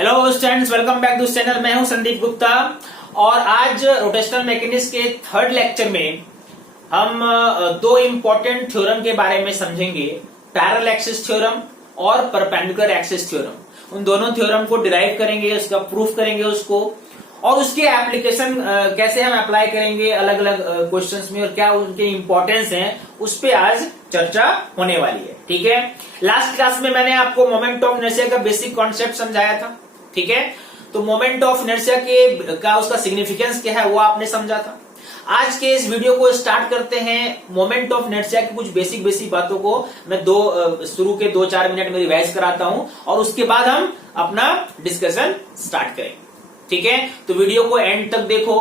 Hello students, welcome back to channel. मैं हूं संदीप गुप्ता और आज रोटेशनल मैकेनिक्स के थर्ड लेक्चर में हम दो इंपॉर्टेंट थ्योरम के बारे में समझेंगे, पैरेलल एक्सिस थ्योरम और परपेंडिकुलर एक्सिस थ्योरम। उन दोनों थ्योरम को डिराइव करेंगे, उसका प्रूफ करेंगे उसको, और उसके एप्लीकेशन कैसे हम अप्लाई करेंगे अलग अलग क्वेश्चंस में और क्या उनके इंपॉर्टेंस हैं, उस पे आज चर्चा होने वाली है। ठीक है, लास्ट क्लास में मैंने आपको मोमेंट ऑफ इनर्शिया का बेसिक कॉन्सेप्ट समझाया था। ठीक है, तो मोमेंट ऑफ इनर्शिया के उसका सिग्निफिकेंस क्या है वो आपने समझा था। आज के इस वीडियो को स्टार्ट करते हैं। मोमेंट ऑफ इनर्शिया की कुछ बेसिक बातों को मैं शुरू के 2-4 मिनट में रिवाइज कराता हूं और उसके बाद हम अपना डिस्कशन स्टार्ट करेंगे। ठीक है, तो वीडियो को एंड तक देखो,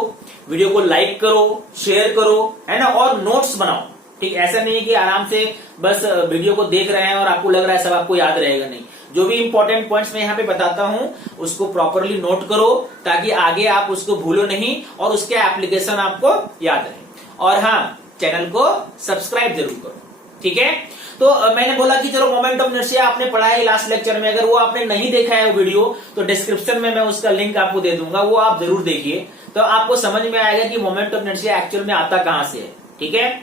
वीडियो को लाइक करो, शेयर करो, है ना, और नोट्स बनाओ। ठीक, ऐसा नहीं है कि आराम से बस वीडियो को देख रहे हैं और आपको लग रहा है सब आपको याद रहेगा। नहीं, जो भी इंपॉर्टेंट पॉइंट्स मैं यहाँ पे बताता हूं उसको प्रॉपरली नोट करो ताकि आगे आप उसको भूलो नहीं और उसके एप्लीकेशन आपको याद रहे। और हाँ, चैनल को सब्सक्राइब जरूर करो। ठीक है, तो मैंने बोला कि चलो मोमेंट ऑफ इनर्शिया आपने पढ़ा है लास्ट लेक्चर में। अगर वो आपने नहीं देखा है वीडियो तो डिस्क्रिप्शन में मैं उसका लिंक आपको दे दूंगा, वो आप जरूर देखिए, तो आपको समझ में आएगा कि मोमेंट ऑफ इनर्शिया एक्चुअल में आता कहां से है। ठीक है,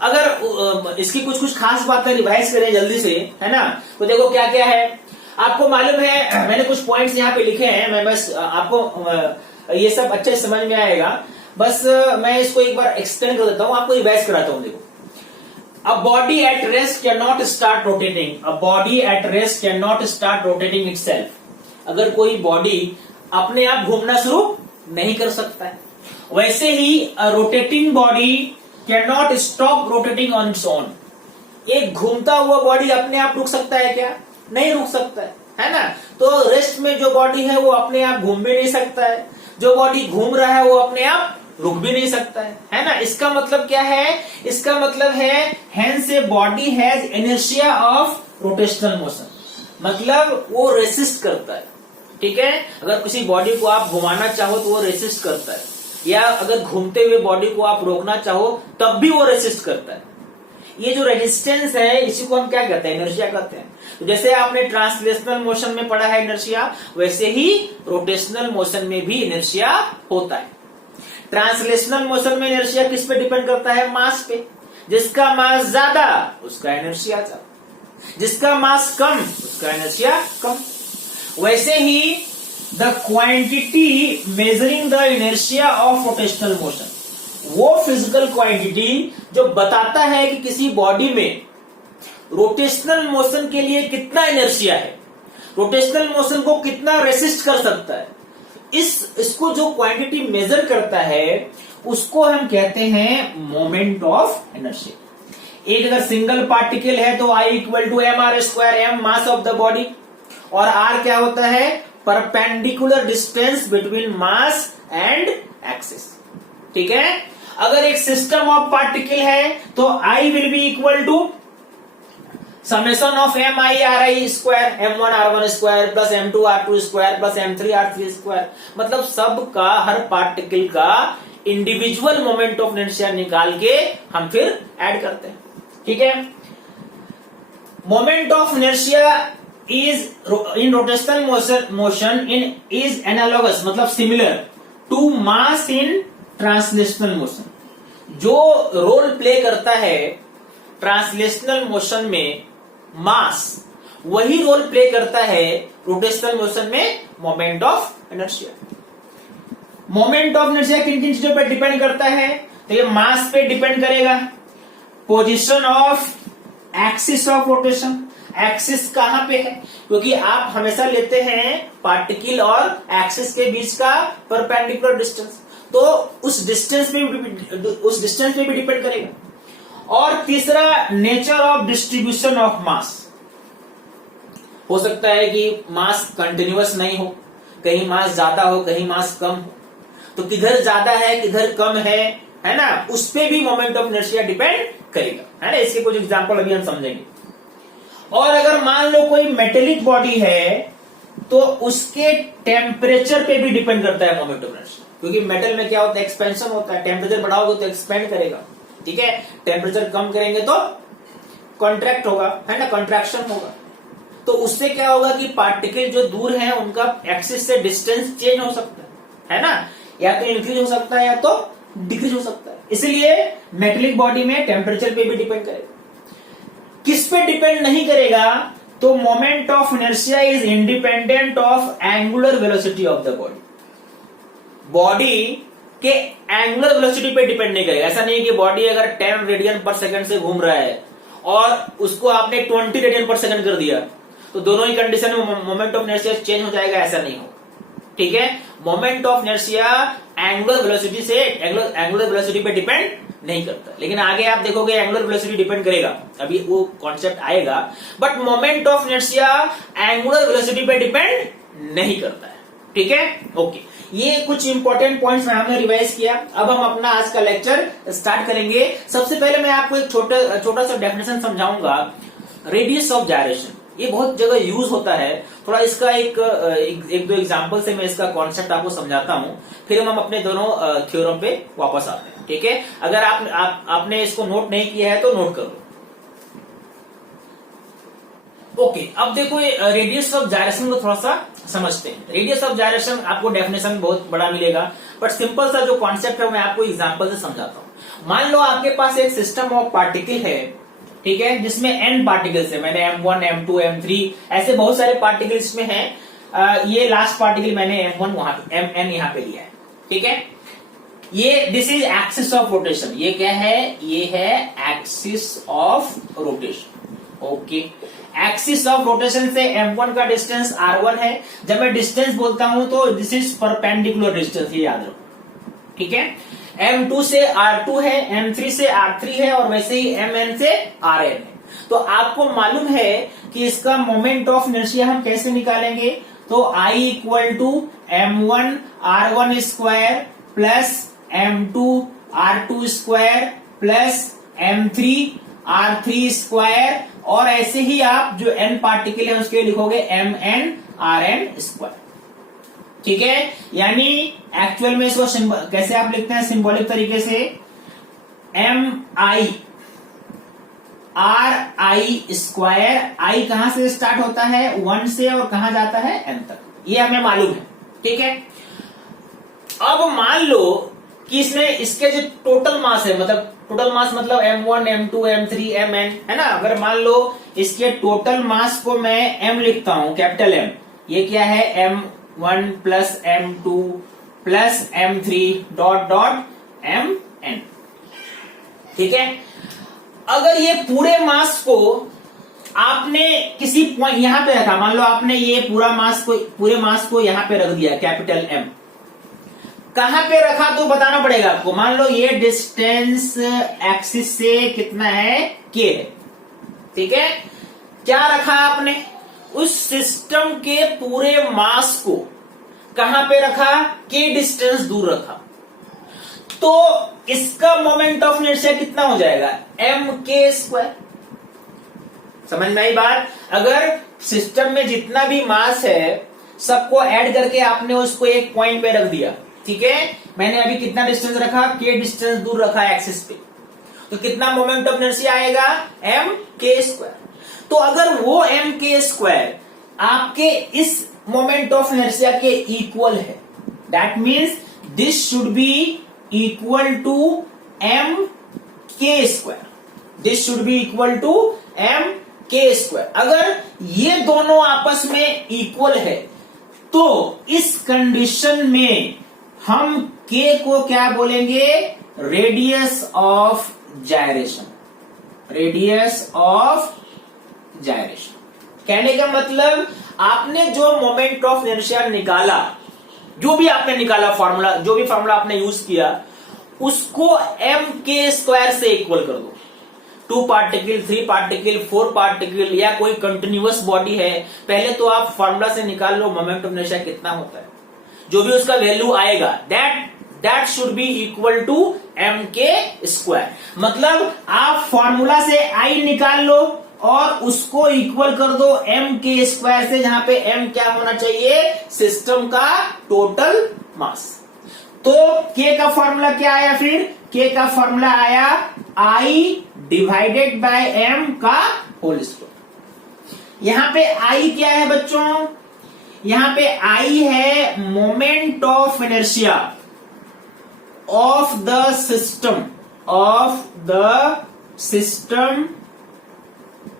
अगर इसकी कुछ खास बातें रिवाइज करें जल्दी से, है ना, तो देखो क्या क्या है आपको मालूम है। मैंने कुछ पॉइंट्स यहाँ पे लिखे हैं, मैं बस आपको ये सब अच्छे समझ में आएगा। बस मैं इसको एक बार एक्सप्लेन कर देता हूँ, आपको रिवाइज कराता हूँ। देखो, A body at rest cannot start rotating. A body at rest cannot start rotating itself. अगर कोई बॉडी अपने आप घूमना शुरू नहीं कर सकता है, वैसे ही a rotating body cannot stop rotating on its own. एक घूमता हुआ बॉडी अपने आप रुक सकता है क्या? नहीं रुक सकता है ना। तो रेस्ट में जो बॉडी है वो अपने आप घूम भी नहीं सकता है, जो बॉडी घूम रहा है वो अपने आप रुक भी नहीं सकता है ना। इसका मतलब क्या है? इसका मतलब है hence a body has inertia of rotational motion, मतलब वो रेसिस्ट करता है। ठीक है, अगर किसी बॉडी को आप घुमाना चाहो तो वो रेसिस्ट करता है, या अगर घूमते हुए बॉडी को आप रोकना चाहो तब भी वो रेसिस्ट करता है। ये जो रेजिस्टेंस है इसी को हम क्या कहते हैं? इनर्शिया कहते हैं। तो जैसे आपने ट्रांसलेशनल मोशन में पढ़ा है इनर्शिया, वैसे ही रोटेशनल मोशन में भी इनर्शिया होता है। ट्रांसलेशनल मोशन में इनर्शिया किस पे डिपेंड करता है? मास पे। जिसका मास ज्यादा उसका इनर्शिया ज्यादा, जिसका मास कम उसका इनर्शिया कम। वैसे ही the quantity measuring the inertia of rotational motion, वो फिजिकल क्वांटिटी जो बताता है कि किसी बॉडी में रोटेशनल मोशन के लिए कितना इनर्शिया है, रोटेशनल मोशन को कितना रेसिस्ट कर सकता है, इसको जो क्वांटिटी मेजर करता है उसको हम कहते हैं मोमेंट ऑफ इनर्शिया। एक अगर सिंगल पार्टिकल है तो I equal to mr², m mass of the body, और r क्या होता है? Perpendicular distance between mass and axis. ठीक है, अगर एक सिस्टम ऑफ पार्टिकल है तो I will be equal to summation of mi/ri square, m1r1 square plus m2r2 square plus m3r3 square. मतलब सबका, हर पार्टिकल का इंडिविजुअल मोमेंट ऑफ इनर्शिया निकाल के हम फिर ऐड करते हैं। ठीक है, moment of inertia is in rotational motion in is analogous, मतलब similar to mass in translational motion. जो रोल प्ले करता है ट्रांसलेशनल मोशन में मास, वही रोल प्ले करता है रोटेशनल मोशन में moment of inertia. Moment of inertia किन किन चीजों पर डिपेंड करता है? तो ये मास पे डिपेंड करेगा, position of axis of rotation, axis कहां पे है, क्योंकि आप हमेशा लेते हैं पार्टिकल और एक्सिस के बीच का परपेंडिकुलर डिस्टेंस, तो उस डिस्टेंस पे भी डिपेंड करेगा। और तीसरा, nature of distribution of mass. हो सकता है कि मास कंटिन्यूअस नहीं हो, कहीं मास ज्यादा हो कहीं मास कम हो, तो किधर ज्यादा है किधर कम है ना, उस पे भी मोमेंट ऑफ इनर्शिया डिपेंड करेगा, है ना। इसके कुछ एग्जांपल अभी हम समझेंगे। और अगर मान लो कोई मेटेलिक बॉडी है तो उसके टेम्परेचर पे भी डिपेंड करता है मोमेंट ऑफ इनर्शिया, क्योंकि मेटल में क्या होता है? एक्सपेंशन होता है। टेम्परेचर बढ़ाओगे तो एक्सपेंड करेगा, ठीक है, टेम्परेचर कम करेंगे तो कॉन्ट्रैक्ट होगा, है ना, कॉन्ट्रैक्शन होगा। तो उससे क्या होगा कि पार्टिकल जो दूर है उनका एक्सिस से डिस्टेंस चेंज हो सकता है ना, या तो इंक्रीज हो सकता है या तो डिक्रीज हो सकता है। इसलिए मेटेलिक बॉडी में टेम्परेचर पे भी डिपेंड करेगा। किस पे डिपेंड नहीं करेगा, तो moment of inertia is independent of angular velocity of the body. Body के एंगुलर वेलोसिटी पे डिपेंड नहीं करेगा। ऐसा नहीं है कि बॉडी अगर 10 रेडियन पर सेकंड से घूम रहा है और उसको आपने 20 रेडियन पर सेकंड कर दिया, तो दोनों ही कंडीशन में मोमेंट ऑफ इनर्शिया चेंज हो जाएगा, ऐसा नहीं होगा। ठीक है, moment of inertia angular velocity से एंगुलर वेलोसिटी पे डिपेंड नहीं करता। लेकिन आगे आप देखोगे एंगुलर वेलोसिटी डिपेंड करेगा, अभी वो कॉन्सेप्ट आएगा। But moment of inertia angular velocity पे डिपेंड नहीं करता है। ठीक है, ओके। ये कुछ इंपॉर्टेंट पॉइंट्स में हमने रिवाइज किया। अब हम अपना आज का लेक्चर स्टार्ट करेंगे। सबसे पहले मैं आपको एक छोटा सा डेफिनेशन समझाऊंगा, रेडियस ऑफ जायरेशन। ये बहुत जगह यूज होता है। थोड़ा इसका एक दो एग्जांपल से मैं इसका कॉन्सेप्ट आपको समझाता हूं, फिर हम अपने दोनों थ्योरम पे वापस आते हैं। ठीक है, अगर आपने इसको नोट नहीं किया है तो नोट करो। ओके, अब देखो रेडियस ऑफ जायरेशन को थोड़ा सा समझते हैं। रेडियस ऑफ जायरेशन आपको डेफिनेशन बहुत बड़ा मिलेगा, बट सिंपल सा जो कॉन्सेप्ट है मैं आपको एग्जांपल से समझाता हूं। मान लो आपके पास एक सिस्टम ऑफ पार्टिकल है, ठीक है, जिसमें n पार्टिकल्स है। मैंने m1, m2, m3 ऐसे बहुत सारे पार्टिकल्स इसमें हैं। ये लास्ट पार्टिकल मैंने m1 वहां mn यहाँ पे लिया है। ठीक है, ये this is axis of rotation. ये क्या है, ये है axis of rotation. Okay, axis of rotation से m1 का डिस्टेंस r1 है। जब मैं डिस्टेंस बोलता हूं तो दिस इज परपेंडिकुलर डिस्टेंस, ये याद रखो। ठीक है, m2 से r2 है, m3 से r3 है, और वैसे ही mn से rn है। तो आपको मालूम है कि इसका मोमेंट ऑफ इनर्शिया हम कैसे निकालेंगे, तो I equal to m1 r1 square plus m2 r2 square plus m3 r3 square, और ऐसे ही आप जो n पार्टिकल है उसके लिखोगे mn rn स्क्वायर। ठीक है, यानी एक्चुअल में इसको कैसे आप लिखते हैं सिंबॉलिक तरीके से, mi ri स्क्वायर। i कहां से स्टार्ट होता है, 1 से, और कहां जाता है n तक, ये हमें मालूम है। ठीक है, अब मान लो कि इसने इसके जो टोटल मास है, मतलब टोटल मास मतलब m1, m2, m3, mn है ना। अगर मान लो इसके टोटल मास को मैं m लिखता हूं, कैपिटल M, ये क्या है m1 plus m2 plus m3 dot dot mn। ठीक है, अगर ये पूरे मास को आपने किसी पॉइंट यहां पे रखा, मान लो आपने ये पूरे मास को यहां पे रख दिया, कैपिटल M, कहां पे रखा तो बताना पड़ेगा आपको। मान लो ये डिस्टेंस एक्सिस से कितना है, k है। ठीक है, क्या रखा आपने, उस सिस्टम के पूरे मास को कहां पे रखा, k डिस्टेंस दूर रखा, तो इसका मोमेंट ऑफ इनर्शिया कितना हो जाएगा, mk स्क्वायर। समझ में आई बात। अगर सिस्टम में जितना भी मास है सबको ऐड करके आपने उसको एक पॉइंट पे रख दिया, ठीक है, मैंने अभी कितना डिस्टेंस रखा, k डिस्टेंस दूर रखा एक्सिस पे, तो कितना मोमेंट ऑफ इनर्शिया आएगा, mk स्क्वायर। तो अगर वो mk स्क्वायर आपके इस मोमेंट ऑफ इनर्शिया के इक्वल है, that means this should be equal to mk square, this should be equal to mk square. अगर ये दोनों आपस में इक्वल है तो इस कंडीशन में हम k को क्या बोलेंगे, radius of gyration, radius of gyration. कहने का मतलब आपने जो मोमेंट ऑफ इनर्शिया निकाला, जो भी आपने निकाला फॉर्मूला, जो भी फॉर्मूला आपने यूज किया, उसको mk स्क्वायर से इक्वल कर दो। 2 पार्टिकल, 3 पार्टिकल, 4 पार्टिकल या कोई कंटिन्यूअस बॉडी है, पहले तो आप फॉर्मूला से निकाल लो मोमेंट ऑफ इनर्शिया कितना होता है, जो भी उसका वैल्यू आएगा that should be equal to mk square. मतलब आप फॉर्मूला से I निकाल लो और उसको इक्वल कर दो mk स्क्वायर से, जहां पे m क्या होना चाहिए, सिस्टम का टोटल मास। तो k का फॉर्मूला क्या आया, फिर k का फॉर्मूला आया I डिवाइडेड बाय m का होल स्क्वायर। यहां पे आई क्या है बच्चों? यहां पे आई है moment of inertia of the system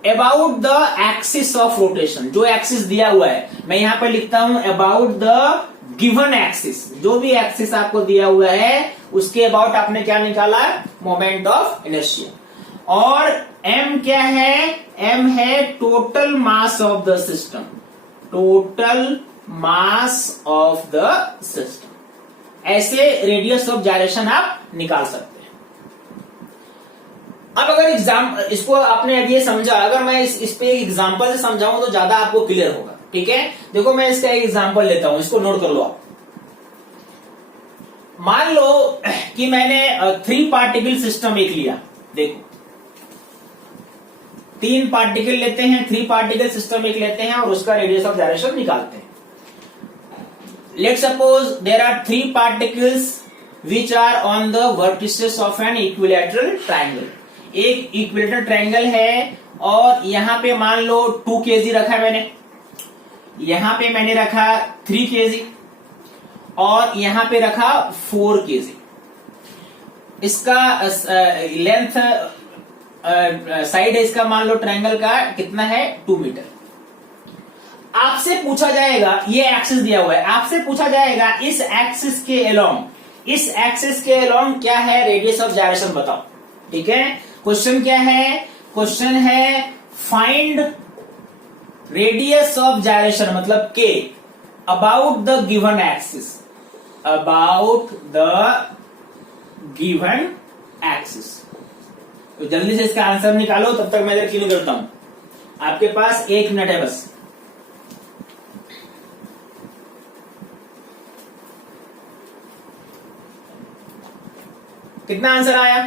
about the axis of rotation. जो एक्सिस दिया हुआ है मैं यहां पर लिखता हूं अबाउट द गिवन एक्सिस। जो भी एक्सिस आपको दिया हुआ है उसके अबाउट आपने क्या निकाला? Moment of inertia. और m क्या है? m है total mass of the system. Total mass of the system. ऐसे रेडियस ऑफ जायरेशन आप निकाल सकते हैं। अब अगर इसको आपने अब ये समझा, अगर मैं इस पे एक एग्जांपल से समझाऊं तो ज्यादा आपको क्लियर होगा। ठीक है, देखो मैं इसका एक एग्जांपल लेता हूं, इसको नोट कर लो आप। मान लो कि मैंने 3 पार्टिकल सिस्टम एक लिया। देखो 3 पार्टिकल लेते हैं, 3 पार्टिकल सिस्टम एक लेते हैं और उसका रेडियस ऑफ जायरेशन निकालते हैं। Let suppose there are 3 particles which are on the vertices of an equilateral triangle. एक इक्विलैटरल ट्रायंगल है और यहां पे मान लो 2 kg रखा है मैंने, यहां पे मैंने रखा 3 kg और यहां पे रखा 4 kg। इसका लेंथ साइड है इसका मान लो ट्रायंगल का कितना है? 2 मीटर। आपसे पूछा जाएगा, ये एक्सिस दिया हुआ है, आपसे पूछा जाएगा इस एक्सिस के अलोंग क्या है रेडियस ऑफ जायरेशन बताओ। ठीक है, क्वेश्चन क्या है? क्वेश्चन है फाइंड रेडियस ऑफ जायरेशन मतलब के about the given axis. About the given axis. तो जल्दी से इसका आंसर निकालो, तब तक मैं इधर क्लियर करता हूं। आपके पास 1 मिनट है बस। कितना आंसर आया?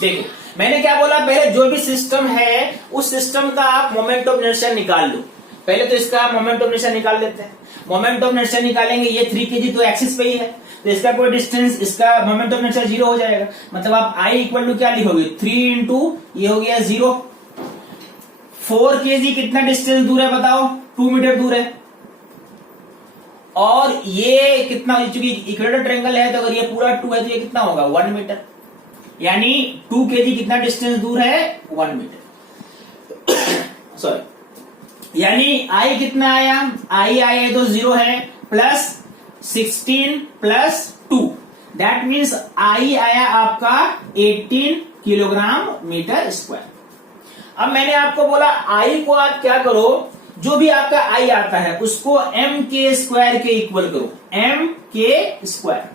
देखो मैंने क्या बोला, पहले जो भी सिस्टम है उस सिस्टम का आप मोमेंट ऑफ इनर्शिया निकाल लो। पहले तो इसका मोमेंट ऑफ इनर्शिया निकाल लेते हैं। मोमेंट ऑफ इनर्शिया निकालेंगे, ये 3 kg तो एक्सिस पे ही है, तो इसका कोई डिस्टेंस, इसका मोमेंट ऑफ इनर्शिया 0 हो जाएगा। मतलब आप I इक्वल टू क्या लिखोगे? 3 इंटू ये हो गया 0। 4 kg कितना डिस्टेंस दूर है बताओ? 2 मीटर दूर है। और ये कितना, चूंकि इक्विलैटरल ट्रायंगल है तो अगर ये पूरा 2 है तो ये कितना होगा? 1 मीटर। यानी 2 kg कितना डिस्टेंस दूर है? 1 मीटर। सॉरी, यानी I कितना आया? I आया तो 0 है, plus 16 plus 2, that means I आया आपका 18 किलोग्राम मीटर स्क्वायर। अब मैंने आपको बोला I को आप क्या करो, जो भी आपका I आता है उसको m के स्क्वायर के इक्वल करो। m के स्क्वायर,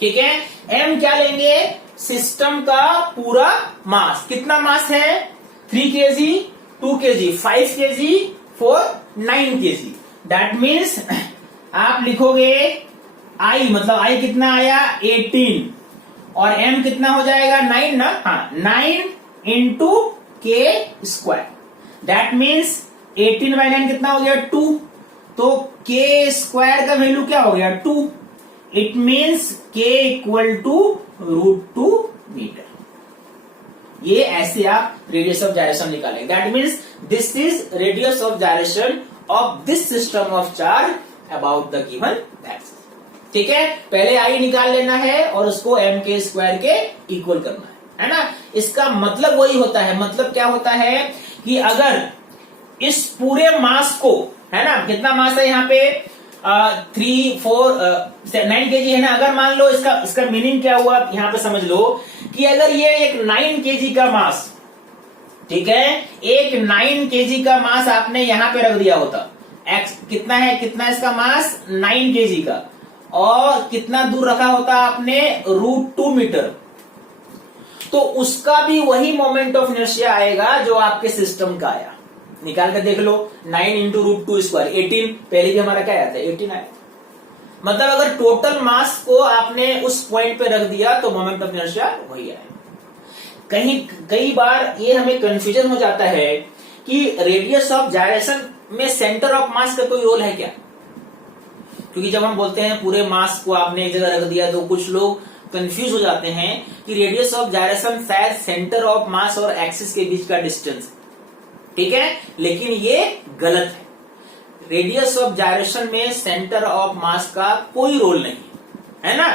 ठीक है। m क्या लेंगे? सिस्टम का पूरा मास। कितना मास है? 3 kg, 2 kg, 5 kg, 4, 9 kg। That means आप लिखोगे I, मतलब I कितना आया? 18 और m कितना हो जाएगा? 9 ना? हाँ, 9 इंटू के स्क्वायर। दैट मीन्स 18 बाई 9 कितना हो गया? 2। तो के स्क्वायर का वैल्यू क्या हो गया? 2। इट मीन्स के इक्वल टू √2 मीटर। ये ऐसे आप रेडियस ऑफ जायरेशन निकालेंगे। That means this is radius of gyration of this system of charge about the given axis. ठीक है, पहले आई निकाल लेना है और उसको m के स्क्वायर के इक्वल करना है ना। इसका मतलब वही होता है, मतलब क्या होता है कि अगर इस पूरे मास को, है ना, कितना मास है यहाँ पे? 3, 4, 9 kg है ना। अगर मान लो इसका मीनिंग क्या हुआ यहाँ पे समझ लो कि अगर ये एक 9 kg का मास, ठीक है, एक 9 kg का मास आपने यहाँ पे रख दिया होता। एक्स कितना है? कितना इसका मास? 9 kg का। और कितना दूर रखा होता आपने? √2 मीटर। तो उसका भी वही मोमेंट ऑफ इनर्शिया आएगा जो आपके सिस्टम का आया। निकाल कर देख लो, 9 इंटू √2 स्क्वायर 18। पहले भी हमारा क्या आया था? 18 आया। मतलब अगर टोटल मास को आपने उस पॉइंट पे रख दिया तो मोमेंट ऑफ इनर्शिया वही आएगा। कई बार ये हमें कंफ्यूजन हो जाता है कि रेडियस ऑफ जायरेशन में सेंटर ऑफ मास का कोई रोल है क्या? क्योंकि जब हम बोलते हैं पूरे मास को आपने एक जगह रख दिया तो कुछ लोग कंफ्यूज हो जाते हैं कि रेडियस ऑफ जायरेशन शायद सेंटर ऑफ मास और एक्सिस के बीच का डिस्टेंस। ठीक है, लेकिन ये गलत है। रेडियस ऑफ जायरेशन में सेंटर ऑफ मास का कोई रोल नहीं है ना।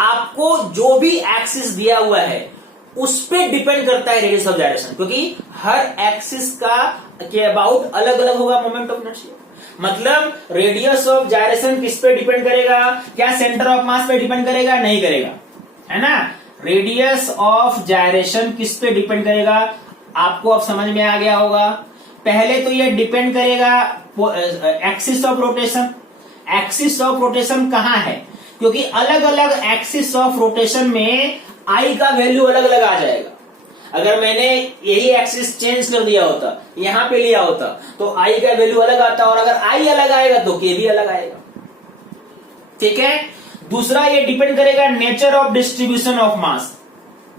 आपको जो भी एक्सिस दिया हुआ है उस पे डिपेंड करता है रेडियस ऑफ जायरेशन, क्योंकि हर एक्सिस का के अबाउट अलग अलग होगा मोमेंट ऑफ इनर्शिया। मतलब रेडियस ऑफ जायरेशन किस पे डिपेंड करेगा? क्या सेंटर ऑफ मास पे डिपेंड करेगा? नहीं करेगा, है ना। रेडियस ऑफ जायरेशन किस पे डिपेंड करेगा? आपको अब समझ में आ गया होगा। पहले तो ये डिपेंड करेगा axis of rotation. Axis of rotation कहां है? क्योंकि अलग अलग एक्सिस ऑफ रोटेशन में आई का वैल्यू अलग अलग आ जाएगा। अगर मैंने यही एक्सिस चेंज कर दिया होता, यहां पे लिया होता, तो आई का वैल्यू अलग आता, और अगर आई अलग आएगा तो के भी अलग आएगा, ठीक है। दूसरा ये डिपेंड करेगा nature of distribution of mass.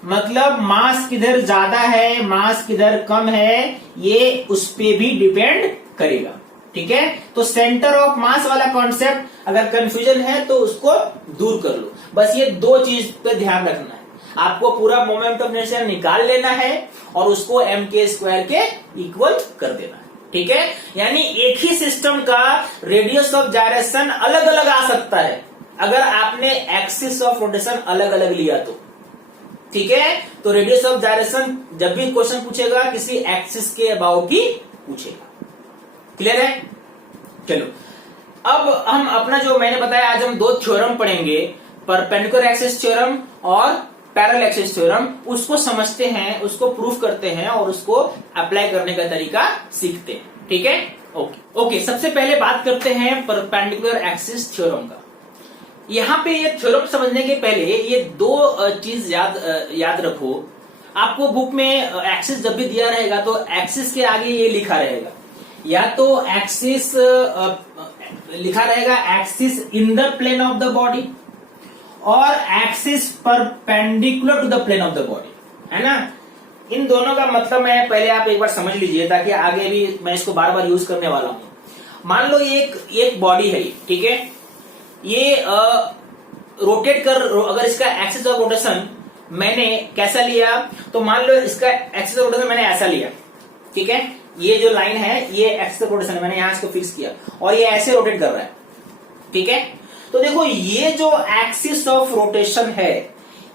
मतलब मास किधर ज्यादा है, मास किधर कम है, ये उस पे भी डिपेंड करेगा, ठीक है। तो सेंटर ऑफ मास वाला कॉन्सेप्ट अगर कंफ्यूजन है तो उसको दूर कर लो। बस ये दो चीज पे ध्यान रखना है, आपको पूरा मोमेंट ऑफ इनर्शिया निकाल लेना है और उसको mk² के इक्वल कर देना है, ठीक है। यानी एक ही सिस्टम का रेडियस ऑफ जायरेशन अलग अलग आ सकता है अगर आपने एक्सिस ऑफ रोटेशन अलग अलग लिया तो, ठीक है। तो रेडियस ऑफ जायरेशन जब भी क्वेश्चन पूछेगा किसी एक्सिस के अबाउट ही पूछेगा। क्लियर है? चलो अब हम अपना जो मैंने बताया, आज हम दो थ्योरम पढ़ेंगे, परपेंडिकुलर एक्सिस थ्योरम और पैरेलल एक्सिस थ्योरम। उसको समझते हैं, उसको प्रूफ करते हैं और उसको अप्लाई करने का तरीका सीखते हैं, ठीक है। ओके, सबसे पहले बात करते हैं परपेंडिकुलर एक्सिस थ्योरम का। यहां पे ये थ्योरम समझने के पहले ये दो चीज याद रखो। आपको बुक में एक्सिस जब भी दिया रहेगा तो एक्सिस के आगे ये लिखा रहेगा, या तो एक्सिस लिखा रहेगा axis in the plane of the body और axis perpendicular to the plane of the body, है ना। इन दोनों का मतलब मैं पहले आप एक बार समझ लीजिए ताकि आगे भी मैं इसको बार बार यूज करने वाला हूं। मान लो ये एक बॉडी है, ठीक है। ये रोटेट कर, अगर इसका एक्सिस ऑफ रोटेशन मैंने कैसा लिया, तो मान लो इसका एक्सिस ऑफ रोटेशन मैंने ऐसा लिया, ठीक है। ये जो लाइन है ये एक्सिस ऑफ रोटेशन है, मैंने यहां इसको फिक्स किया और ये ऐसे रोटेट कर रहा है, ठीक है। तो देखो ये जो एक्सिस ऑफ रोटेशन है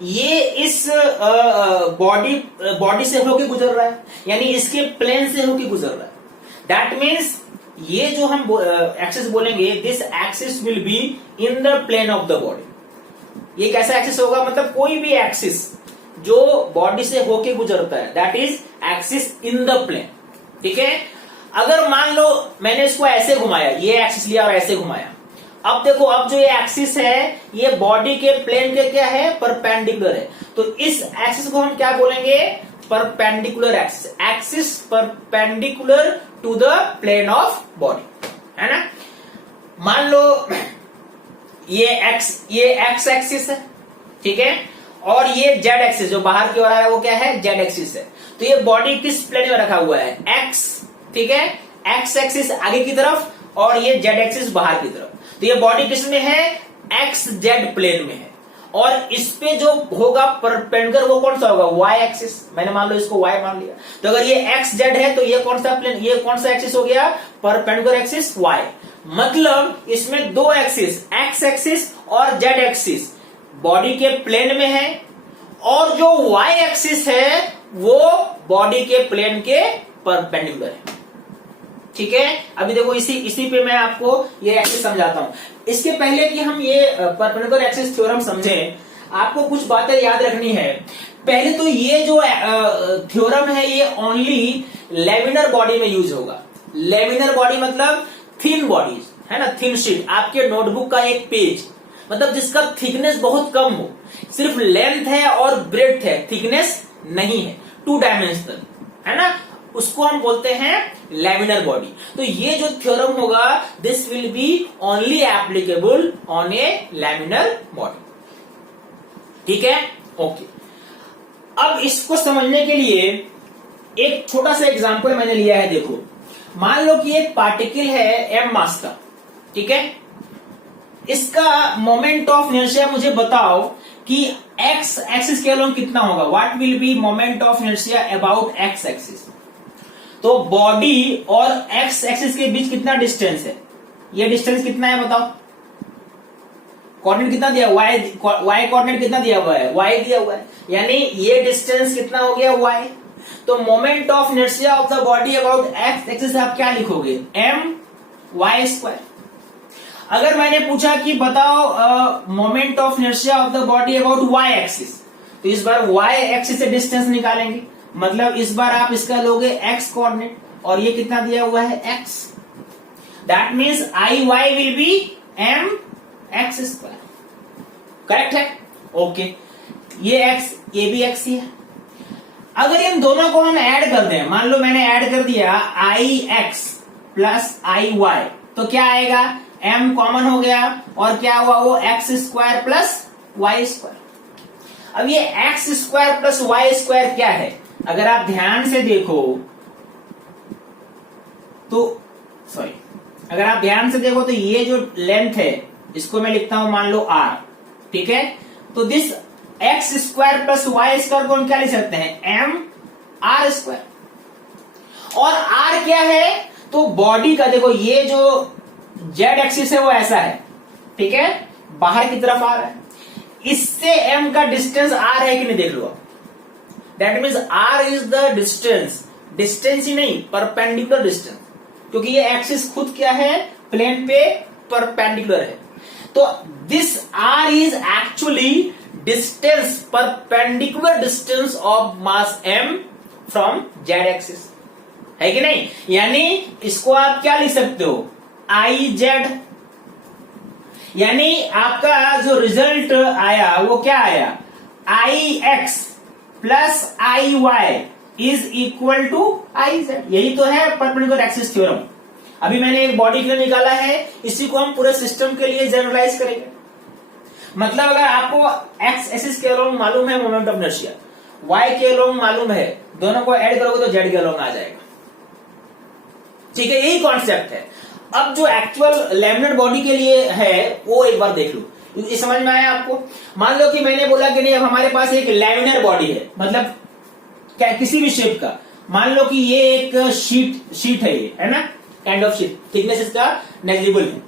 ये इस बॉडी से होके गुजर रहा है, यानी इसके प्लेन से होके गुजर रहा है। दैट मीन्स ये जो हम एक्सिस बोलेंगे, this axis will be in the plane of the body. ये कैसा एक्सिस होगा? मतलब कोई भी एक्सिस जो बॉडी से होके गुजरता है, that is axis in the plane, ठीक है। अगर मान लो मैंने इसको ऐसे घुमाया, ये एक्सिस लिया और ऐसे घुमाया, अब देखो अब जो ये एक्सिस है ये बॉडी के प्लेन के क्या है? परपेंडिकुलर है। तो इस एक्सिस को हम क्या बोलेंगे? Perpendicular axis, axis perpendicular to the plane of body, है ना। मान लो ये एक्स एक्सिस है, ठीक है, और ये जेड एक्सिस जो बाहर की ओर आ रहा है वो क्या है? जेड एक्सिस है। तो ये बॉडी किस प्लेन में रखा हुआ है? एक्स, ठीक है। एक्स एक्सिस आगे की तरफ और ये जेड एक्सिस बाहर की तरफ। तो ये बॉडी किस में है? एक्स जेड प्लेन में है। और इस पे जो होगा परपेंडिकुलर वो कौन सा होगा? Y axis. मैंने मान लो इसको वाई मान लिया, तो अगर ये एक्स जेड है तो ये कौन सा प्लेन, ये कौन सा एक्सिस हो गया? Perpendicular axis y. मतलब इसमें दो एक्सिस, एक्स एक्सिस और जेड एक्सिस बॉडी के प्लेन में है, और जो वाई एक्सिस है वो बॉडी के प्लेन के परपेंडिकुलर है, ठीक है। अभी देखो इसी पे मैं आपको ये एक्सिस समझाता हूं। इसके पहले कि हम ये परपेंडिकुलर एक्सिस थ्योरम समझें, आपको कुछ बातें याद रखनी है। पहले तो ये जो थ्योरम है ये ओनली लेमिनर बॉडी में यूज होगा। लेमिनर बॉडी मतलब थिन बॉडीज, है ना, थिन शीट, आपके नोटबुक का एक पेज, मतलब जिसका थिकनेस बहुत कम हो, सिर्फ लेंथ है और ब्रेड्थ है, थिकनेस नहीं है, 2 डायमेंशनल, है ना, उसको हम बोलते हैं लेमिनर बॉडी। तो ये जो थ्योरम होगा this will be only applicable on A laminar body, ठीक है। ओके, अब इसको समझने के लिए एक छोटा सा एग्जांपल मैंने लिया है। देखो मान लो कि एक पार्टिकल है m मास का, ठीक है। इसका मोमेंट ऑफ इनर्शिया मुझे बताओ कि x एक्सिस के अलोंग कितना होगा? What will B moment of inertia about x axis? तो बॉडी और एक्स एक्सिस के बीच कितना डिस्टेंस है? ये डिस्टेंस कितना है बताओ? कोऑर्डिनेट कितना दिया? वाई कोऑर्डिनेट कितना दिया हुआ है? वाई दिया हुआ है, यानी ये डिस्टेंस कितना हो गया? वाई। तो moment of inertia of the body about x axis आप क्या लिखोगे? M y square. अगर मैंने पूछा कि बताओ moment of inertia of the body about y axis, तो इस बार वाई एक्सिस से डिस्टेंस निकालेंगे, मतलब इस बार आप इसका लोगे एक्स कोऑर्डिनेट, और ये कितना दिया हुआ है? X. That means I Y will be m x square. Correct है? ओके, ये एक्स, ये भी एक्स ही है। अगर इन दोनों को हम ऐड कर दें, मान लो मैंने ऐड कर दिया आई एक्स प्लस आई वाई, तो क्या आएगा? एम कॉमन हो गया और क्या हुआ? वो x square plus y square. अब ये x square plus y square क्या है? अगर आप ध्यान से देखो तो अगर आप ध्यान से देखो तो ये जो लेंथ है इसको मैं लिखता हूं मान लो आर, ठीक है? तो this x square plus y square को हम क्या लिख सकते हैं? M r square. और आर क्या है? तो बॉडी का देखो, ये जो जेड एक्सिस है वो ऐसा है, ठीक है, बाहर की तरफ आ रहा है, इससे एम का डिस्टेंस आर है कि नहीं देख लो आप। That means R is the distance, distance ही नहीं, परपेंडिकुलर डिस्टेंस, क्योंकि ये एक्सिस खुद क्या है? प्लेन पे परपेंडिकुलर है। तो this r is actually distance, perpendicular distance of mass m from z axis, है कि नहीं? यानी इसको आप क्या लिख सकते हो? I Z. यानी आपका जो रिजल्ट आया वो क्या आया? I x plus I Y is equal to I Z. यही तो है परपेंडिकुलर एक्सिस थ्योरम। अभी मैंने एक बॉडी के लिए निकाला है, इसी को हम पूरे सिस्टम के लिए जनरलाइज करेंगे। मतलब अगर आपको एक्स एक्सिस के अलोंग मालूम है मोमेंट ऑफ इनर्शिया, वाई के अलोंग मालूम है, दोनों को ऐड करोगे तो जेड के अलोंग आ जाएगा, ठीक है? यही कॉन्सेप्ट है। अब जो एक्चुअल लैमिनेट बॉडी के लिए है वो एक बार देख लो, ये समझ में आया आपको? मान लो कि मैंने बोला कि नहीं, अब हमारे पास एक लैमिनर बॉडी है, मतलब क्या, किसी भी शेप का। मान लो कि ये एक शीट है, ये है ना, काइंड ऑफ शीट, थिकनेस इसका नेग्लिजिबल है।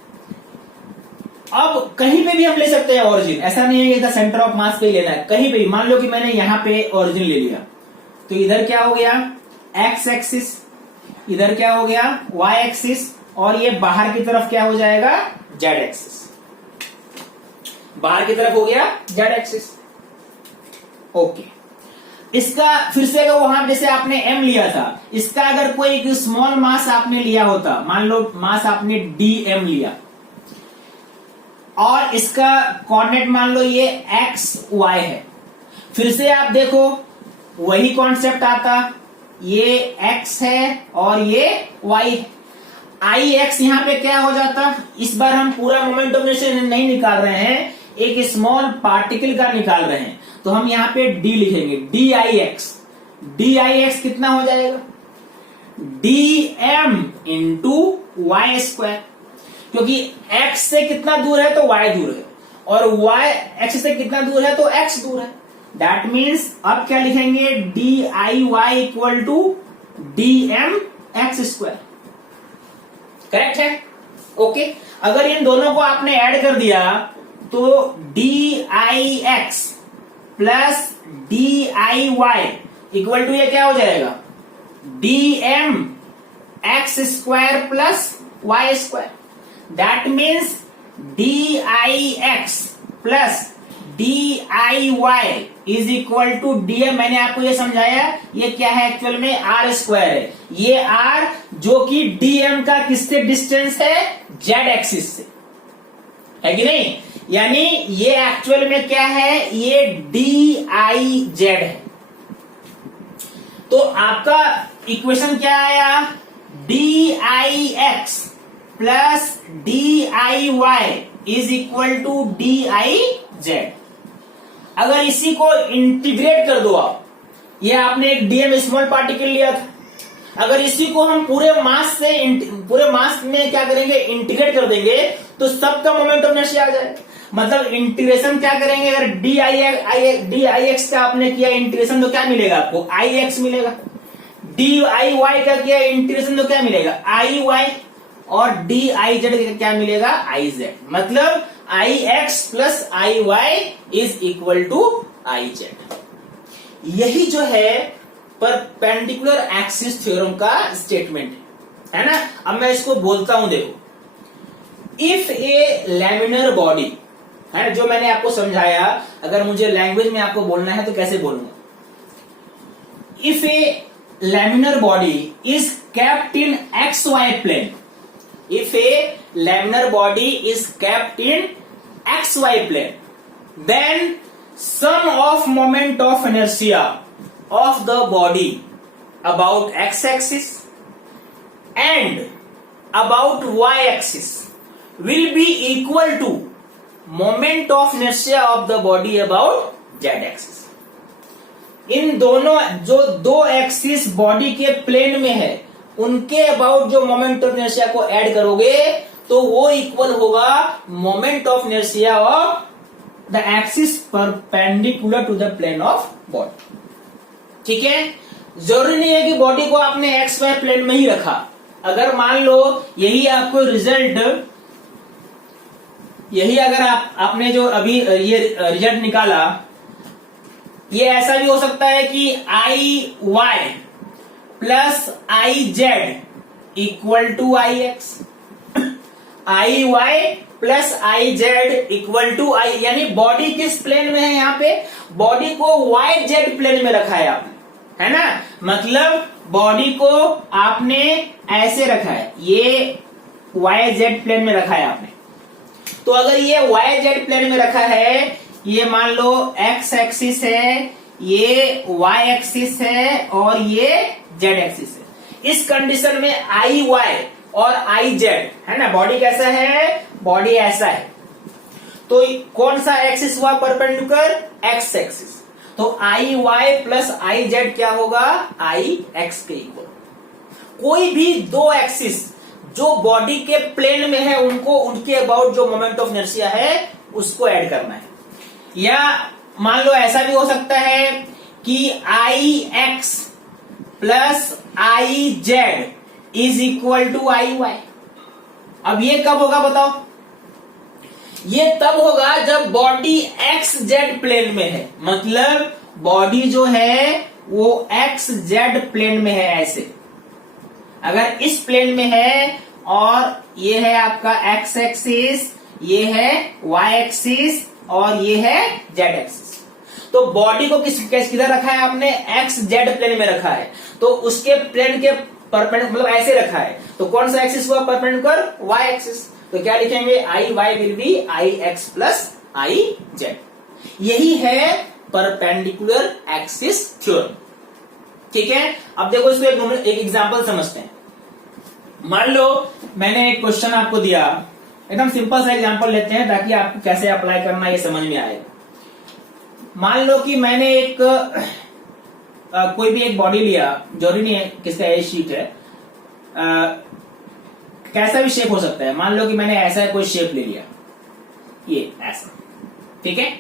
अब कहीं पे भी हम ले सकते हैं ओरिजिन, ऐसा नहीं है कि सेंटर ऑफ मास पे ही लेना है, कहीं पे भी। मान लो कि मैंने यहां पे ओरिजिन ले लिया, तो इधर क्या हो गया? एक्स एक्सिस, इधर क्या हो गया? वाई एक्सिस, और ये बाहर की तरफ क्या हो जाएगा? Z axis. बाहर की तरफ हो गया जेड एक्सिस। ओके, इसका फिर से अगर वहां जैसे आपने एम लिया था, इसका अगर कोई एक स्मॉल मास आपने लिया होता, मान लो मास आपने डी एम लिया, और इसका कोऑर्डिनेट मान लो ये एक्स वाई है, फिर से आप देखो वही कॉन्सेप्ट आता, ये एक्स है और ये वाई है। आई एक्स यहां पे क्या हो जाता? इस बार हम पूरा मोमेंट ऑफ इनर्शिया नहीं निकाल रहे हैं, एक स्मॉल पार्टिकल का निकाल रहे हैं, तो हम यहां पे डी लिखेंगे, d I x. D I x कितना हो जाएगा? D m into y square, क्योंकि एक्स से कितना दूर है तो वाई दूर है, और वाई एक्स से कितना दूर है तो एक्स दूर है। दैट मीन्स अब क्या लिखेंगे? D I y equal to d m x square. Correct है? ओके, अगर इन दोनों को आपने ऐड कर दिया तो d I x plus d I y equal to ये क्या हो जाएगा? D m x square plus y square. That means d I x plus d I Y is equal to d m. मैंने आपको ये समझाया, ये क्या है एक्चुअल में? आर स्क्वायर है। ये आर जो कि डी एम का किससे डिस्टेंस है? जेड एक्सिस से, है कि नहीं? यानी ये एक्चुअल में क्या है? ये डी आई जेड है। तो आपका इक्वेशन क्या आया? D I x plus d I Y is equal to d I z. अगर इसी को इंटीग्रेट कर दो आप, ये आपने एक डीएम स्मॉल पार्टिकल लिया था, अगर इसी को हम पूरे मास में क्या करेंगे? इंटीग्रेट कर देंगे, तो सबका मोमेंट ऑफ इनर्शिया आ जाएगा। मतलब इंटीग्रेशन क्या करेंगे? अगर डी आई एक्स का आपने किया इंटीग्रेशन, तो क्या मिलेगा आपको? आई एक्स मिलेगा। डी आई वाई का किया इंटीग्रेशन तो क्या मिलेगा आई वाई, और डी आई जेड का क्या मिलेगा आई जेड, मतलब I x plus I Y is equal to I Z. यही जो है परपेंडिकुलर एक्सिस थ्योरम का स्टेटमेंट है ना। अब मैं इसको बोलता हूं, देखो, इफ ए लैमिनर बॉडी है ना, जो मैंने आपको समझाया, अगर मुझे लैंग्वेज में आपको बोलना है तो कैसे बोलूंगा। If a laminar body is kept in x y plane, if a laminar body is kept in xy plane, then sum of moment of inertia of the body about x-axis and about y-axis will be equal to moment of inertia of the body about z-axis। इन दोनों जो दो axis body के plane में है उनके about जो moment of inertia को add करोगे तो वो इक्वल होगा moment of inertia of the axis perpendicular to the plane of body. ठीक है, जरूरी नहीं है कि बॉडी को आपने एक्स वाई प्लेन में ही रखा। अगर मान लो यही आपको रिजल्ट, यही अगर आपने जो अभी ये रिजल्ट निकाला, ये ऐसा भी हो सकता है कि I Y plus I Z equal to I X, I Y plus I Z equal to I, यानी बॉडी किस प्लेन में है, यहाँ पे बॉडी को वाई जेड प्लेन में रखा है आपने, है ना, मतलब बॉडी को आपने ऐसे रखा है, ये वाई जेड प्लेन में रखा है आपने। तो अगर ये वाई जेड प्लेन में रखा है, ये मान लो एक्स एक्सिस है, ये वाई एक्सिस है और ये जेड एक्सिस है। इस कंडीशन में आई वाई और आई जेड है ना, बॉडी कैसा है, बॉडी ऐसा है, तो कौन सा एक्सिस हुआ परपेंडिकुलर, एक्स एक्सिस, तो आई वाई प्लस आई जेड क्या होगा, आई एक्स के इक्वल। कोई भी दो एक्सिस जो बॉडी के प्लेन में है उनको, उनके अबाउट जो मोमेंट ऑफ इनर्शिया है उसको ऐड करना है। या मान लो ऐसा भी हो सकता है कि I x plus I Z is equal to I Y. अब ये कब होगा बताओ, ये तब होगा जब बॉडी एक्स जेड प्लेन में है, मतलब बॉडी जो है वो एक्स जेड प्लेन में है ऐसे। अगर इस प्लेन में है और ये है आपका एक्स एक्सिस, ये है वाई एक्सिस और ये है जेड एक्सिस, तो बॉडी को किधर रखा है आपने, एक्स जेड प्लेन में रखा है, तो उसके प्लेन के परपेंडिकुलर मतलब ऐसे रखा है, तो कौन सा एक्सिस हुआ परपेंडिकुलर, वाई एक्सिस, तो क्या लिखेंगे I Y will be I x plus I Z. यही है परपेंडिकुलर एक्सिस थ्योरम। ठीक है, अब देखो इसको एक एग्जांपल समझते हैं। मान लो मैंने एक क्वेश्चन आपको दिया, एकदम सिंपल सा एग्जांपल लेते हैं ताकि आपको कैसे अप्लाई करना ये समझ में आएगा। मान लो कि मैंने एक कोई भी एक बॉडी लिया, जरूरी नहीं है किसका ए शीट है, कैसा भी शेप हो सकता है। मान लो कि मैंने ऐसा कोई शेप ले लिया, ये ऐसा, ठीक है,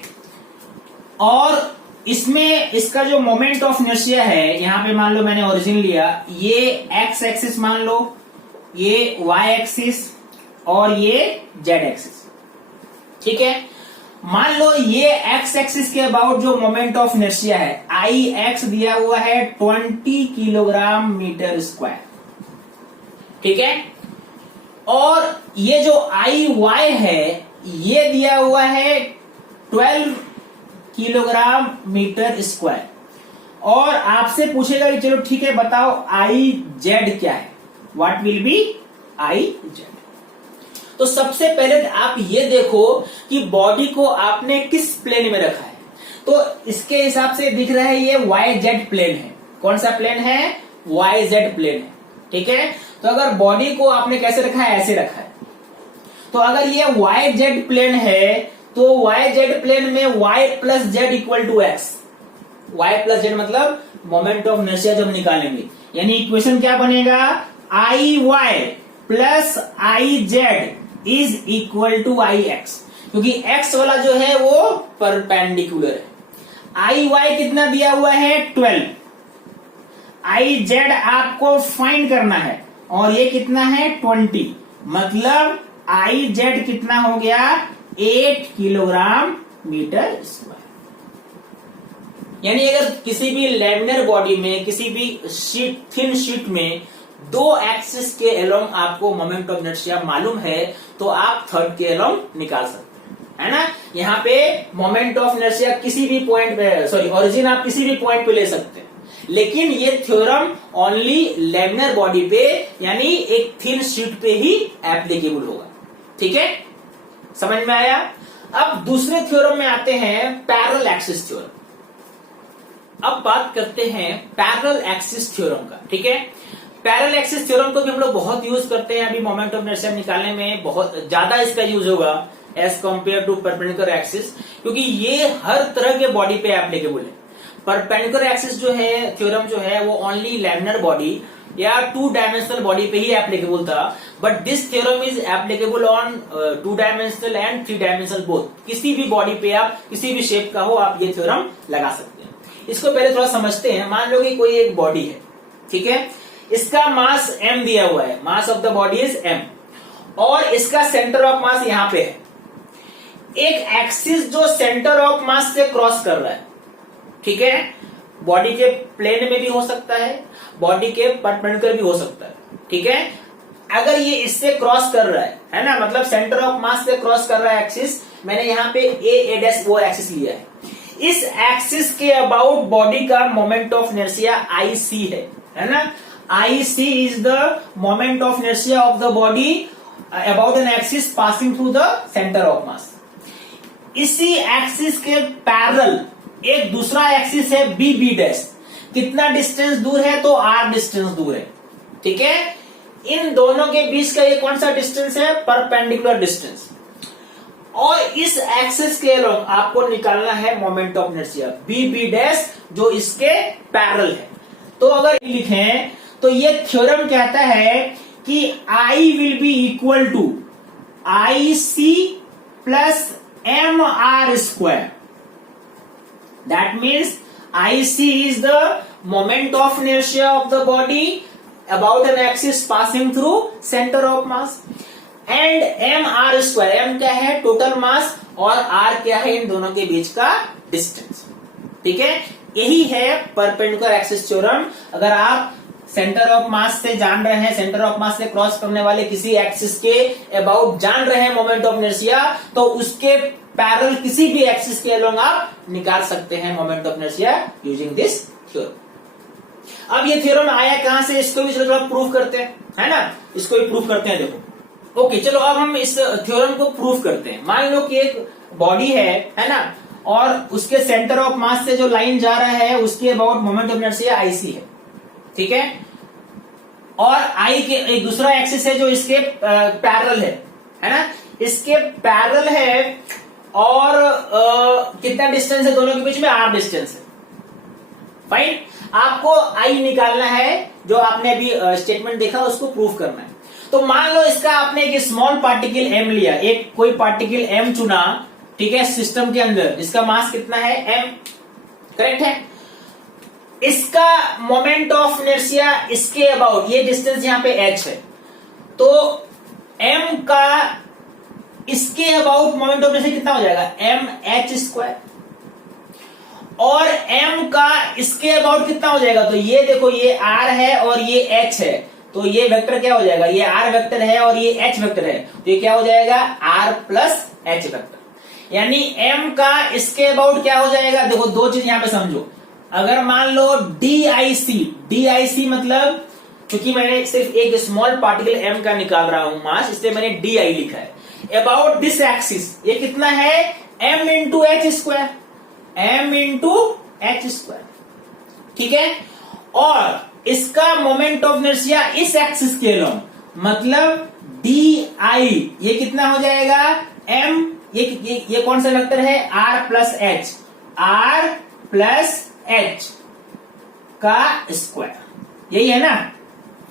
और इसमें इसका जो मोमेंट ऑफ इनर्शिया है, यहां पे मान लो मैंने ओरिजिन लिया, ये एक्स एक्सिस मान लो, ये वाई एक्सिस और ये जेड एक्सिस। ठीक है, मान लो ये एक्स एक्सिस के अबाउट जो मोमेंट ऑफ इनर्शिया है, आई एक्स दिया हुआ है 20 किलोग्राम मीटर स्क्वायर। ठीक है, और ये जो आई वाई है ये दिया हुआ है 12 किलोग्राम मीटर स्क्वायर, और आपसे पूछेगा कि चलो ठीक है बताओ आई जेड क्या है, what will be I z. तो सबसे पहले आप ये देखो कि बॉडी को आपने किस प्लेन में रखा है, तो इसके हिसाब से दिख रहा है ये वाई जेड प्लेन है। कौन सा प्लेन है, वाई जेड प्लेन है। ठीक है, तो अगर बॉडी को आपने कैसे रखा है, ऐसे रखा है, तो अगर ये वाई जेड प्लेन है तो वाई जेड प्लेन में Y plus Z equal to X. Y plus Z मतलब मोमेंट ऑफ इनर्शिया जब निकालेंगे, यानी इक्वेशन क्या बनेगा, I Y plus I Z is equal to I X, क्योंकि एक्स वाला जो है वो परपेंडिकुलर है। आई वाई कितना दिया हुआ है 12, आई जेड आपको फाइंड करना है और ये कितना है 20, मतलब आई जेड कितना हो गया 8 किलोग्राम मीटर स्क्वायर। यानी अगर किसी भी लैमिनर बॉडी में किसी भी शीट थिन शीट में दो एक्सिस के अलोंग आपको मोमेंट ऑफ इनर्शिया मालूम है तो आप थर्ड के अलोंग निकाल सकते हैं, है ना। यहाँ पे मोमेंट ऑफ इनर्शिया किसी भी पॉइंट पे ओरिजिन आप किसी भी पॉइंट पे ले सकते हैं, लेकिन ये थ्योरम ओनली लैमिनर बॉडी पे यानी एक थिन शीट पे ही एप्लीकेबल होगा। ठीक है, समझ में आया। अब दूसरे थ्योरम में आते हैं, पैरेलल एक्सिस थ्योरम। अब बात करते हैं पैरेलल एक्सिस थ्योरम का। ठीक है, पैरेलल एक्सिस थ्योरम को भी हम लोग बहुत यूज करते हैं। अभी मोमेंट ऑफ इनर्शिया निकालने में बहुत ज्यादा इसका यूज होगा as compare to perpendicular axis, क्योंकि ये हर तरह के बॉडी पे एप्लीकेबल है। परपेंडिकुलर एक्सिस जो है थ्योरम जो है वो ओनली लैमिनर बॉडी या 2 डायमेंशनल बॉडी पे ही एप्लीकेबल था, but this theorem is applicable on 2 dimensional and 3 dimensional both. किसी भी बॉडी पे आप किसी भी शेप का हो आप ये थ्योरम लगा सकते हैं। इसको पहले थोड़ा समझते हैं। मान लो कि कोई एक बॉडी है, ठीक है, इसका मास m दिया हुआ है, मास of the body is m, और इसका सेंटर ऑफ मास यहां पे है। एक एक्सिस जो सेंटर ऑफ मास से क्रॉस कर रहा है, ठीक है, बॉडी के प्लेन में भी हो सकता है, बॉडी के परपेंडिकुलर भी हो सकता है। ठीक है, अगर ये इससे क्रॉस कर रहा है ना, मतलब सेंटर ऑफ मास से क्रॉस कर रहा है एक्सिस, मैंने यहाँ पे a डैश वो एक्सिस लिया है। इस एक्सिस के अबाउट बॉडी का मोमेंट ऑफ इनर्शिया IC है ना। IC is the moment of inertia of the body about an axis passing through the centre of मास। इसी एक्सिस के पैरेलल एक दूसरा एक्सिस है B डैश। कितना डिस्टेंस दूर है तो R डिस्टेंस दूर है। ठीक है, इन दोनों के बीच का ये कौन सा डिस्टेंस है, परपेंडिकुलर डिस्टेंस। और इस एक्सिस के अलोंग आपको निकालना है moment of inertia B dash जो इसके पैरेलल है। तो अगर लिखें तो ये थ्योरम कहता है कि I will be equal to IC plus MR square. That means IC is the moment of inertia of the body about an axis passing through centre of mass, and MR square, M क्या है total mass और R क्या है इन दोनों के बीच का distance. ठीक है, यही है परपेंडिकुलर एक्सिस थ्योरम। अगर आप सेंटर ऑफ मास से जान रहे हैं, सेंटर ऑफ मास से क्रॉस करने वाले किसी एक्सिस के अबाउट जान रहे हैं मोमेंट ऑफ इनर्शिया, तो उसके पैरेलल किसी भी एक्सिस के अलोंग आप निकाल सकते हैं moment of inertia using this theorem. अब ये थ्योरम आया कहां से, इसको भी चलो प्रूव करते हैं, है ना, इसको भी प्रूव करते हैं। देखो, ओके, चलो अब हम इस थ्योरम को प्रूव करते हैं। मान लो कि एक बॉडी है ना, और उसके सेंटर ऑफ मास से जो लाइन जा रहा है उसके about moment of inertia IC है। ठीक है, और I के एक दूसरा एक्सिस है जो इसके पैरेलल है ना, इसके पैरेलल है, और कितना डिस्टेंस है दोनों के बीच में, R डिस्टेंस है। फाइन, आपको I निकालना है, जो आपने अभी स्टेटमेंट देखा उसको प्रूव करना है। तो मान लो इसका आपने एक स्मॉल पार्टिकल m लिया, एक कोई पार्टिकल m चुना, ठीक है, सिस्टम के अंदर, इसका मास कितना है m, करेक्ट है। इसका मोमेंट ऑफ इनर्शिया इसके अबाउट, ये डिस्टेंस यहां पे h है, तो m का इसके अबाउट मोमेंट ऑफ इनर्शिया कितना हो जाएगा, mh स्क्वायर, और m का इसके अबाउट कितना हो जाएगा, तो ये देखो ये r है और ये h है, तो ये वेक्टर क्या हो जाएगा, ये r वेक्टर है और ये h वेक्टर है, तो ये क्या हो जाएगा r प्लस h वेक्टर। यानी m का इसके अबाउट क्या हो जाएगा, देखो दो चीज यहां पे समझो। अगर मान लो DIC मतलब, क्योंकि मैंने सिर्फ एक स्मॉल पार्टिकल m का निकाल रहा हूं मास, इसलिए मैंने DI लिखा है। अबाउट दिस एक्सिस ये कितना है, m into h square, m into h square. ठीक है, और इसका मोमेंट ऑफ इनर्शिया इस एक्सिस के अलोंग, मतलब DI ये कितना हो जाएगा, m, ये कौन सा वेक्टर है, r plus h, r plus h का स्क्वायर, यही है ना।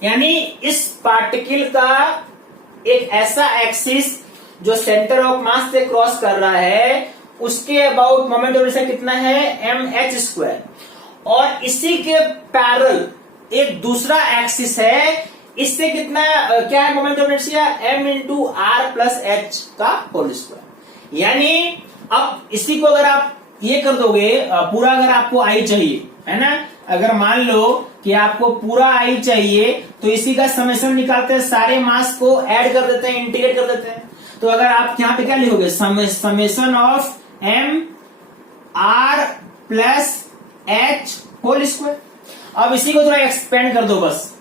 यानी इस पार्टिकल का एक ऐसा एक्सिस जो सेंटर ऑफ मास से क्रॉस कर रहा है, उसके अबाउट मोमेंट ऑफ इनर्शिया कितना है, mh स्क्वायर, और इसी के पैरेलल एक दूसरा एक्सिस है, इससे कितना क्या है moment of inertia, m into r plus h का होल स्क्वायर। यानी अब इसी को अगर आप ये कर दोगे पूरा, अगर आपको आई चाहिए है ना, अगर मान लो कि आपको पूरा आई चाहिए तो इसी का समेशन निकालते हैं, सारे मास को ऐड कर देते हैं, इंटीग्रेट कर देते हैं। तो अगर आप यहां पे क्या लिखोगे, summation of m r plus h whole square. अब इसी को थोड़ा एक्सपेंड कर दो बस,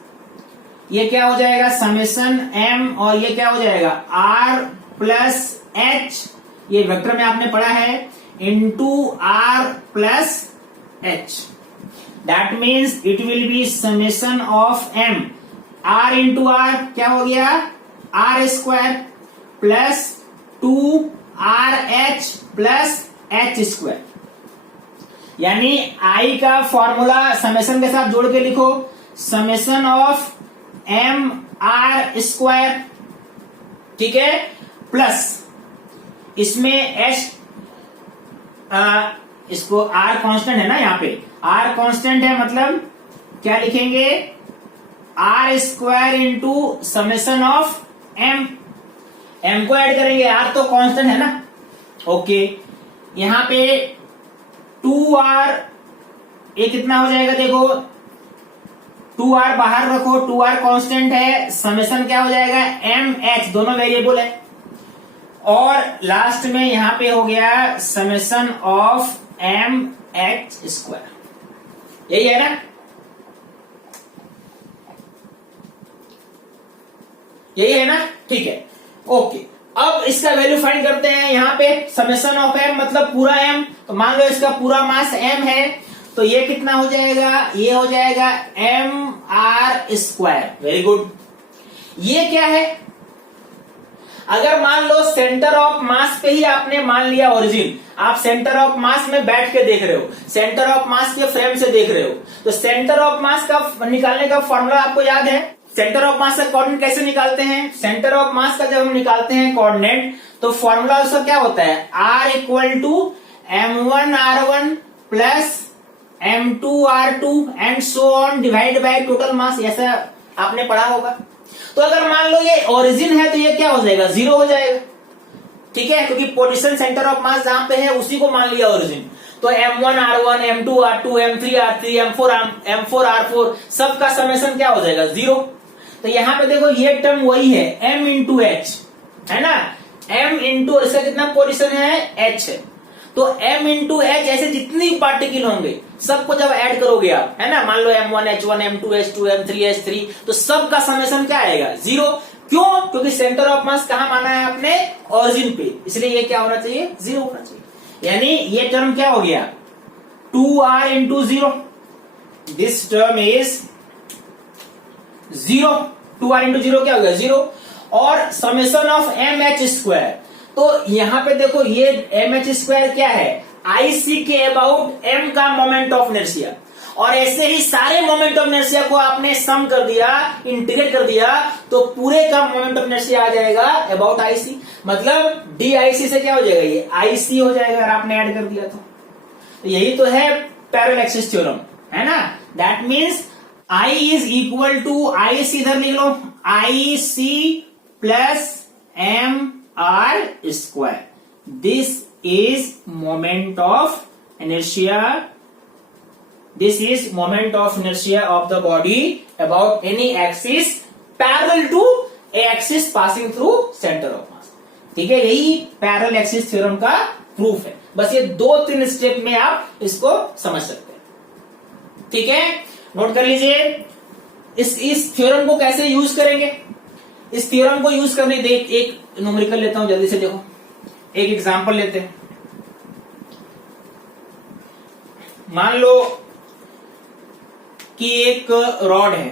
ये क्या हो जाएगा समेशन m और ये क्या हो जाएगा r प्लस h, ये वेक्टर में आपने पढ़ा है, into r plus h। That means it will be summation of m, r into r क्या हो गया r square plus 2rh plus h square. यानी आई का फॉर्मूला समेशन के साथ जोड़ के लिखो, summation of m r square, ठीक है, प्लस इसमें h, इसको r कांस्टेंट है ना, यहाँ पे r कांस्टेंट है, मतलब क्या लिखेंगे r square into summation of m को ऐड करेंगे, r तो कांस्टेंट है ना, ओके। यहां पे 2r, ये कितना हो जाएगा देखो, 2r बाहर रखो, 2r कांस्टेंट है, समेशन क्या हो जाएगा mh, दोनों वेरिएबल है, और लास्ट में यहां पे हो गया समेशन ऑफ mh स्क्वायर, यही है ना, यही है ना, ठीक है, ओके। अब इसका वैल्यू फाइंड करते हैं। यहाँ पे समेशन ऑफ m मतलब पूरा m, तो मान लो इसका पूरा मास m है, तो ये कितना हो जाएगा, ये हो जाएगा m r square. Very good. ये क्या है, अगर मान लो सेंटर ऑफ मास पे ही आपने मान लिया ओरिजिन, आप सेंटर ऑफ मास में बैठ के देख रहे हो, सेंटर ऑफ मास के फ्रेम से देख रहे हो, तो सेंटर ऑफ मास का निकालने का फॉर्मूला आपको याद है। सेंटर ऑफ मास का कोऑर्डिनेट कैसे निकालते हैं, सेंटर ऑफ मास का जब हम निकालते हैं कोऑर्डिनेट, तो फॉर्मूला उसका क्या होता है, r equal to m1r1 plus m2r2 and so on divide by total mass, ऐसा आपने पढ़ा होगा। तो अगर मान लो ये ओरिजिन है तो ये क्या हो जाएगा, जीरो हो जाएगा, ठीक है, क्योंकि पोजीशन सेंटर ऑफ मास जहां पे है उसी को मान लिया ओरिजिन। तो m1r1 m2r2 m3r3 m4r4 सबका समेशन क्या हो जाएगा, जीरो। तो यहां पे देखो ये टर्म वही है m इंटू एच, है ना, m इंटू इसका कितना पोजीशन है h है, तो m इंटू एच ऐसे जितनी पार्टिकल होंगे सबको जब ऐड करोगे आप, है ना, मान लो m1h1 m2h2 m3h3, तो सबका समेशन क्या आएगा, जीरो। क्यों, क्योंकि सेंटर ऑफ मास कहां माना है आपने, ओरिजिन पे, इसलिए ये क्या होना चाहिए, जीरो होना चाहिए। यानी ये टर्म क्या हो गया 2r into zero, this term is zero, 2r into zero क्या हो गया, जीरो। और समेशन ऑफ mh स्क्वायर, तो यहां पे देखो ये mh स्क्वायर क्या है, IC के अबाउट m का मोमेंट ऑफ इनर्शिया, और ऐसे ही सारे मोमेंट ऑफ इनर्शिया को आपने सम कर दिया, इंटीग्रेट कर दिया, तो पूरे का मोमेंट ऑफ इनर्शिया आ जाएगा अबाउट IC, मतलब DIC से क्या हो जाएगा, ये IC हो जाएगा अगर आपने ऐड कर दिया तो यही तो है पैरेलल एक्सिस थ्योरम, है ना। That means I is equal to, IC इधर लिख लो, IC plus MR square, this is moment of inertia, this is moment of inertia of the body about any axis parallel to a axis passing through center of mass, ठीक है, यही parallel axis theorem का proof है। बस ये 2-3 step में आप इसको समझ सकते हैं, ठीक है, नोट कर लीजिए। इस थ्योरम को कैसे यूज करेंगे, इस थ्योरम को यूज करने देख, एक न्यूमेरिकल लेता हूं जल्दी से, देखो एक एग्जांपल लेते हैं। मान लो कि एक रॉड है,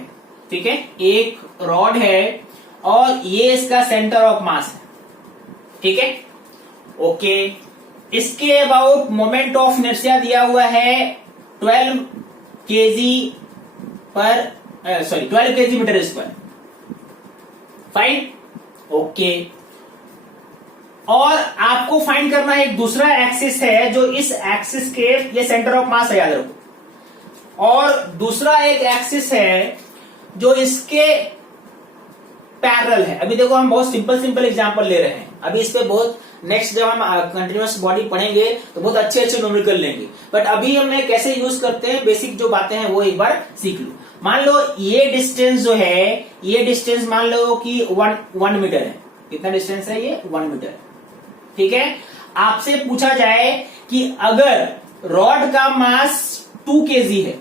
ठीक है, एक रॉड है और ये इसका सेंटर ऑफ मास है, ठीक है, ओके। इसके अबाउट मोमेंट ऑफ इनर्शिया दिया हुआ है 12 kg metre square, fine, okay. और आपको फाइंड करना है एक दूसरा एक्सिस है जो इस एक्सिस के, ये सेंटर ऑफ मास है, याद रखो, और दूसरा एक एक्सिस है जो इसके पैरेलल है। अभी देखो हम बहुत सिंपल एग्जांपल ले रहे हैं, अभी इस पे बहुत नेक्स्ट जब हम कंटिन्यूअस बॉडी पढ़ेंगे तो बहुत अच्छे न्यूमेरिकल लेंगे, बट अभी हम कैसे यूज करते हैं बेसिक जो बातें हैं वो एक बार सीख लो। मान लो ये डिस्टेंस जो है, ये डिस्टेंस मान लो कि 1 मीटर है। कितना डिस्टेंस है ये? 1 मीटर। ठीक है, आपसे पूछा जाए कि अगर रॉड का मास 2 kg है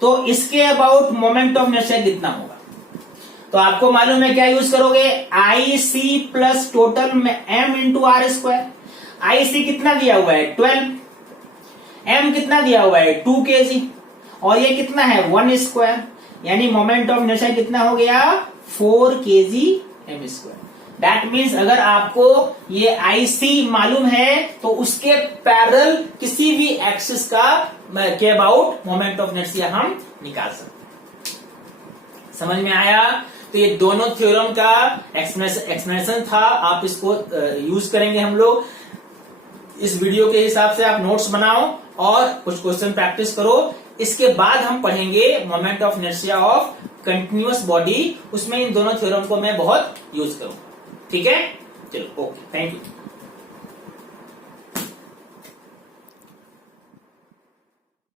तो इसके अबाउट मोमेंट ऑफ इनर्शिया कितना होगा? तो आपको मालूम है क्या यूज करोगे? IC प्लस टोटल में m into r square. IC कितना दिया हुआ है? 12। m कितना दिया हुआ है? 2 kg। और ये कितना है? 1 स्क्वायर। यानी मोमेंट ऑफ इनर्शिया कितना हो गया? 4 kg m square. That means अगर आपको ये IC मालूम है तो उसके पैरेलल किसी भी एक्सिस का के अबाउट मोमेंट ऑफ इनर्शिया हम निकाल सकते हैं। समझ में आया? तो ये दोनों थ्योरम का एक्सप्लेनेशन था, आप इसको यूज करेंगे हम लोग। इस वीडियो के हिसाब से आप नोट्स बनाओ और कुछ क्वेश्चन प्रैक्टिस करो। इसके बाद हम पढ़ेंगे moment of inertia of continuous body, उसमें इन दोनों थ्योरम को मैं बहुत यूज करूंगा। ठीक है, चलो ओके, थैंक यू।